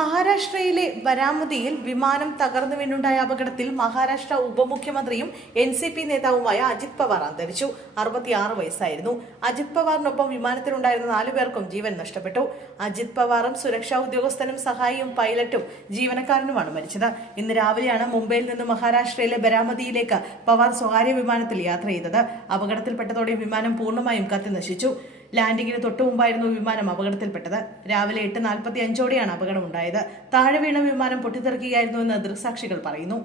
മഹാരാഷ്ട്രയിലെ വരാമതിയിൽ വിമാനം തകർന്നു വീണുണ്ടായ അപകടത്തിൽ മഹാരാഷ്ട്ര ഉപമുഖ്യമന്ത്രിയും എൻ സി പി നേതാവുമായ അജിത് പവാർ അന്തരിച്ചു. അറുപത്തിയാറ് വയസ്സായിരുന്നു. അജിത് പവാറിനൊപ്പം വിമാനത്തിലുണ്ടായിരുന്ന നാലു പേർക്കും ജീവൻ നഷ്ടപ്പെട്ടു. അജിത് പവാറും സുരക്ഷാ ഉദ്യോഗസ്ഥനും സഹായിയും പൈലറ്റും ജീവനക്കാരനുമാണ് മരിച്ചത്. ഇന്ന് രാവിലെയാണ് മുംബൈയിൽ നിന്ന് മഹാരാഷ്ട്രയിലെ ബരാമതിയിലേക്ക് പവാർ സ്വകാര്യ വിമാനത്തിൽ യാത്ര ചെയ്തത്. അപകടത്തിൽപ്പെട്ടതോടെ വിമാനം പൂർണമായും കത്തിനശിച്ചു. ലാൻഡിങ്ങിന് തൊട്ടു മുമ്പായിരുന്നു വിമാനം അപകടത്തിൽപ്പെട്ടത്. രാവിലെ എട്ട് നാൽപ്പത്തി അഞ്ചോടെയാണ് അപകടമുണ്ടായത്. താഴെ വീണ വിമാനം പൊട്ടിത്തെറിക്കുകയായിരുന്നുവെന്ന് ദൃക്സാക്ഷികൾ പറയുന്നു.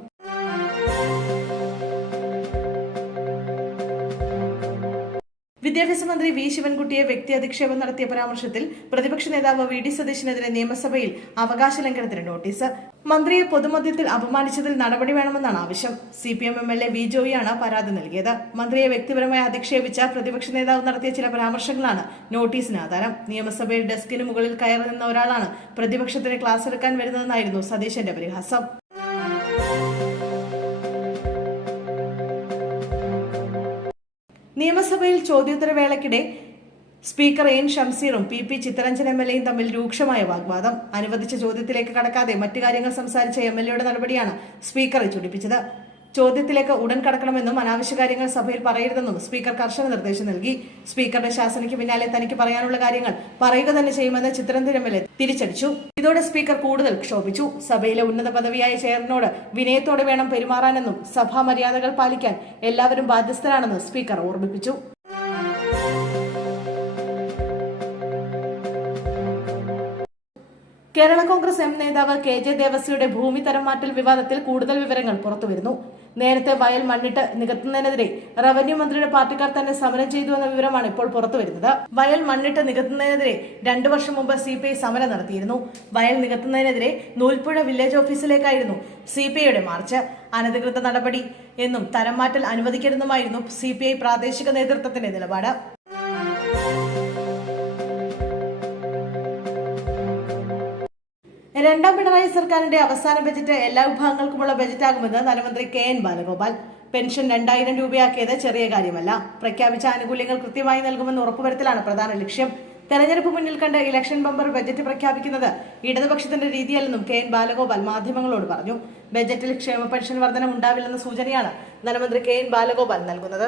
വിദ്യാഭ്യാസ മന്ത്രി വി ശിവൻകുട്ടിയെ വ്യക്തി അധിക്ഷേപം നടത്തിയ പരാമർശത്തിൽ പ്രതിപക്ഷ നേതാവ് വി ഡി സതീശനെതിരെ നിയമസഭയിൽ അവകാശ ലംഘനത്തിന് നോട്ടീസ്. മന്ത്രിയെ പൊതുമധ്യത്തിൽ അപമാനിച്ചതിൽ നടപടി വേണമെന്നാണ് ആവശ്യം. C P M M L A V ജോയിയാണ് പരാതി നൽകിയത്. മന്ത്രിയെ വ്യക്തിപരമായി അധിക്ഷേപിച്ച പ്രതിപക്ഷ നേതാവ് നടത്തിയ ചില പരാമർശങ്ങളാണ് നോട്ടീസിന് ആധാരം. നിയമസഭയിൽ ഡെസ്കിന് മുകളിൽ കയറി നിന്ന ഒരാളാണ് പ്രതിപക്ഷത്തിന് ക്ലാസ് എടുക്കാൻ വരുന്നതെന്നായിരുന്നു സതീശന്റെ പരിഹാസം. നിയമസഭയിൽ ചോദ്യോത്തരവേളയ്ക്കിടെ speaker N ഷംസീറും P P Chittaranjan M L എയും തമ്മിൽ രൂക്ഷമായ വാഗ്വാദം. അനുവദിച്ച ചോദ്യത്തിലേക്ക് കടക്കാതെ മറ്റു കാര്യങ്ങൾ സംസാരിച്ച എം എൽ എയുടെ നടപടിയാണ് സ്പീക്കറെ ചൂണ്ടിപ്പിച്ചത് ചോദ്യത്തിലേക്ക് ഉടൻ കടക്കണമെന്നും അനാവശ്യ കാര്യങ്ങൾ സഭയിൽ പറയരുതെന്നും സ്പീക്കർ കർശന നിർദ്ദേശം നൽകി. സ്പീക്കറുടെ ശാസനയ്ക്ക് പിന്നാലെ തനിക്ക് പറയാനുള്ള കാര്യങ്ങൾ പറയുക തന്നെ ചെയ്യുമെന്ന് ചിത്തരഞ്ജൻ എം എൽ എ തിരിച്ചടിച്ചു. ഇതോടെ സ്പീക്കർ കൂടുതൽ ക്ഷോഭിച്ചു. സഭയിലെ ഉന്നത പദവിയായ ചെയറിനോട് വിനയത്തോടെ വേണം പെരുമാറാനെന്നും സഭാ മര്യാദകൾ പാലിക്കാൻ എല്ലാവരും ബാധ്യസ്ഥരാണെന്ന് സ്പീക്കർ ഓർമ്മിപ്പിച്ചു. കേരള കോൺഗ്രസ് എം നേതാവ് കെ ജെ ദേവസ്യയുടെ ഭൂമി തരം മാറ്റൽ വിവാദത്തിൽ കൂടുതൽ വിവരങ്ങൾ പുറത്തുവരുന്നു. നേരത്തെ വയൽ മണ്ണിട്ട് നികത്തുന്നതിനെതിരെ റവന്യൂ മന്ത്രിയുടെ പാർട്ടിക്കാർ തന്നെ സമരം ചെയ്തു എന്ന വിവരമാണ് ഇപ്പോൾ പുറത്തുവരുന്നത്. വയൽ മണ്ണിട്ട് നികത്തുന്നതിനെതിരെ രണ്ടു വർഷം മുമ്പ് സി പി ഐ സമരം നടത്തിയിരുന്നു. വയൽ നികത്തുന്നതിനെതിരെ നൂൽപ്പുഴ വില്ലേജ് ഓഫീസിലേക്കായിരുന്നു സി പി ഐയുടെ മാർച്ച്. അനധികൃത നടപടി എന്നും തരംമാറ്റൽ അനുവദിക്കരുതെന്നുമായിരുന്നു സി പി ഐ പ്രാദേശിക നേതൃത്വത്തിന്റെ നിലപാട്. രണ്ടാം പിണറായി സർക്കാരിന്റെ അവസാന ബജറ്റ് എല്ലാ വിഭാഗങ്ങൾക്കുമുള്ള ബജറ്റാകുമെന്ന് ധനമന്ത്രി കെ എൻ ബാലഗോപാൽ. പെൻഷൻ രണ്ടായിരം രൂപയാക്കിയത് ചെറിയ കാര്യമല്ല. പ്രഖ്യാപിച്ച ആനുകൂല്യങ്ങൾ കൃത്യമായി നൽകുമെന്ന് ഉറപ്പുവരുത്തലാണ് പ്രധാന ലക്ഷ്യം. തെരഞ്ഞെടുപ്പ് മുന്നിൽ കണ്ട് ഇലക്ഷൻ ബമ്പർ ബജറ്റ് പ്രഖ്യാപിക്കുന്നത് ഇടതുപക്ഷത്തിന്റെ രീതിയല്ലെന്നും കെ എൻ ബാലഗോപാൽ മാധ്യമങ്ങളോട് പറഞ്ഞു. ബജറ്റിൽ ക്ഷേമ പെൻഷൻ വർധനം ഉണ്ടാവില്ലെന്ന സൂചനയാണ് ധനമന്ത്രി കെ എൻ ബാലഗോപാൽ നൽകുന്നത്.